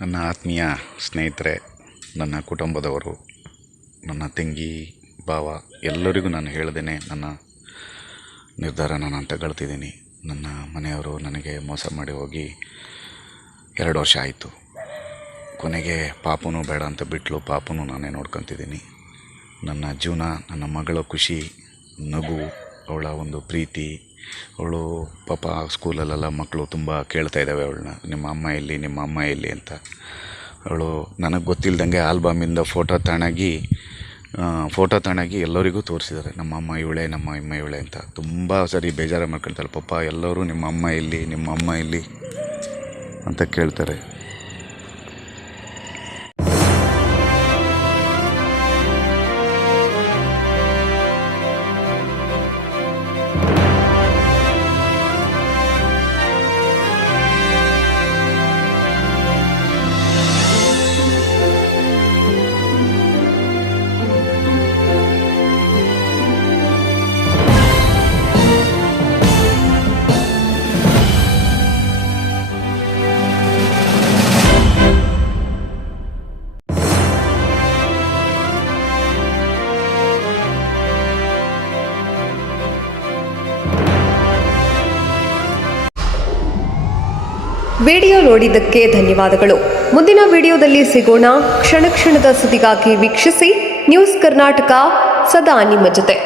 ನನ್ನ ಆತ್ಮೀಯ ಸ್ನೇಹಿತರೆ, ನನ್ನ ಕುಟುಂಬದವರು, ನನ್ನ ತಂಗಿ ಭಾವ ಎಲ್ಲರಿಗೂ ನಾನು ಹೇಳ್ದೇನೆ ನನ್ನ ನಿರ್ಧಾರನ ನಾನು ತಗೊಳ್ತಿದ್ದೀನಿ. ನನ್ನ ಮನೆಯವರು ನನಗೆ ಮೋಸ ಮಾಡಿ ಹೋಗಿ 2 ವರ್ಷ ಆಯಿತು. ಕೊನೆಗೆ ಪಾಪನೂ ಬೇಡ ಅಂತ ಬಿಟ್ಟಲು. ಪಾಪನೂ ನಾನೇ ನೋಡ್ಕೊತಿದ್ದೀನಿ. ನನ್ನ ಜೀವನ, ನನ್ನ ಮಗಳ ಖುಷಿ, ನಗು, ಅವಳ ಒಂದು ಪ್ರೀತಿ. ಅವಳು ಪಾಪ ಸ್ಕೂಲಲ್ಲೆಲ್ಲ ಮಕ್ಕಳು ತುಂಬ ಕೇಳ್ತಾ ಇದ್ದಾವೆ ಅವಳನ್ನ, ನಿಮ್ಮ ಅಮ್ಮ ಎಲ್ಲಿ ಅಂತ. ಅವಳು ನನಗೆ ಗೊತ್ತಿಲ್ಲದಂಗೆ ಆಲ್ಬಮಿಂದ ಫೋಟೋ ತಗೊಂಡೋಗಿ ಎಲ್ಲರಿಗೂ ತೋರಿಸಿದ್ದಾರೆ. ನಮ್ಮ ಅಮ್ಮ ಇವಳೆ ಅಂತ. ತುಂಬ ಸರಿ ಬೇಜಾರು ಮಾಡ್ಕೊಳ್ತಾರೆ. ಪಾಪ ಎಲ್ಲರೂ ನಿಮ್ಮ ಅಮ್ಮ ಎಲ್ಲಿ ಅಂತ ಕೇಳ್ತಾರೆ. ವಿಡಿಯೋ ನೋಡಿದ್ದಕ್ಕೆ ಧನ್ಯವಾದಗಳು. ಮುಂದಿನ ವಿಡಿಯೋದಲ್ಲಿ ಸಿಗೋಣ. ಕ್ಷಣ ಕ್ಷಣದ ಸುದ್ದಿಗಾಗಿ ವೀಕ್ಷಿಸಿ ನ್ಯೂಸ್ ಕರ್ನಾಟಕ, ಸದಾ ನಿಮ್ಮ ಜೊತೆ.